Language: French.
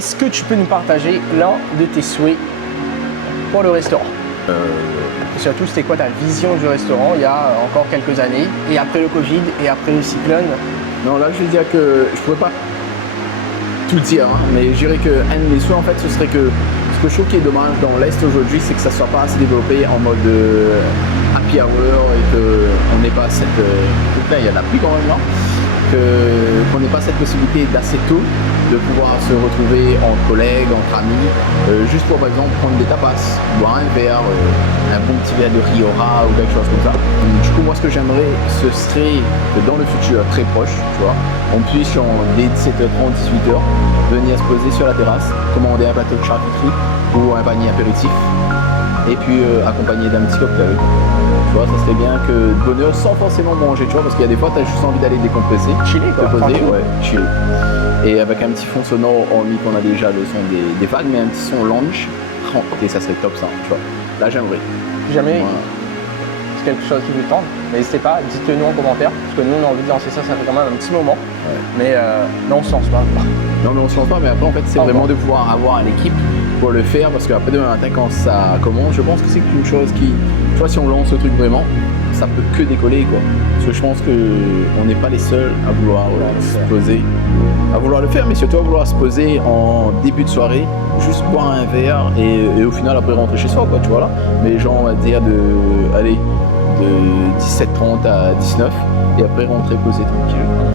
est-ce que tu peux nous partager l'un de tes souhaits pour le restaurant? Et surtout, c'était quoi ta vision du restaurant il y a encore quelques années, et après le Covid, et après le cyclone? Non, là, je vais dire que je pourrais pas tout dire, hein, mais je dirais qu'un de mes souhaits, en fait, ce serait que ce que je trouve qui est dommage dans l'Est aujourd'hui, c'est que ça soit pas assez développé en mode happy hour et qu'on n'ait pas cette... là, il y a de la pluie quand même, là. Qu'on n'ait pas cette possibilité d'assez tôt de pouvoir se retrouver entre collègues, entre amis, juste pour par exemple prendre des tapas, boire un verre, un bon petit verre de Riora ou quelque chose comme ça. Du coup, moi, ce que j'aimerais, ce serait que dans le futur très proche, tu vois, on puisse dès 17h30, 18h, venir se poser sur la terrasse, commander un plateau de charcuterie ou un panier apéritif, et puis accompagné d'un petit cocktail. Tu vois, ça serait bien que de bonne heure sans forcément manger, tu vois, parce qu'il y a des fois, tu as juste envie d'aller décompresser, Chiller, quoi, te poser, tranquille. ouais, chiller. Et avec un petit fond sonore, hormis qu'on a déjà le son des vagues, mais un petit son lounge, et ça serait top ça, tu vois. Là, j'aimerais. Si jamais Voilà. c'est quelque chose qui vous tente, n'hésitez pas, dites-le nous en commentaire, parce que nous on a envie de lancer ça, ça fait quand même un petit moment. Mais non, on se lance pas. Non, mais on se lance pas, mais après, en fait, c'est Pas vraiment encore. de pouvoir avoir une équipe pour le faire, parce qu'après demain matin, quand ça commence, je pense que c'est une chose qui, tu vois, si on lance ce truc vraiment, ça peut que décoller, quoi. Parce que je pense qu'on n'est pas les seuls à vouloir se poser, à vouloir le faire, mais surtout à vouloir se poser en début de soirée, juste boire un verre et au final après rentrer chez soi, quoi, tu vois là. Mais genre, on va dire de 17h30 à 19h et après rentrer poser tranquille.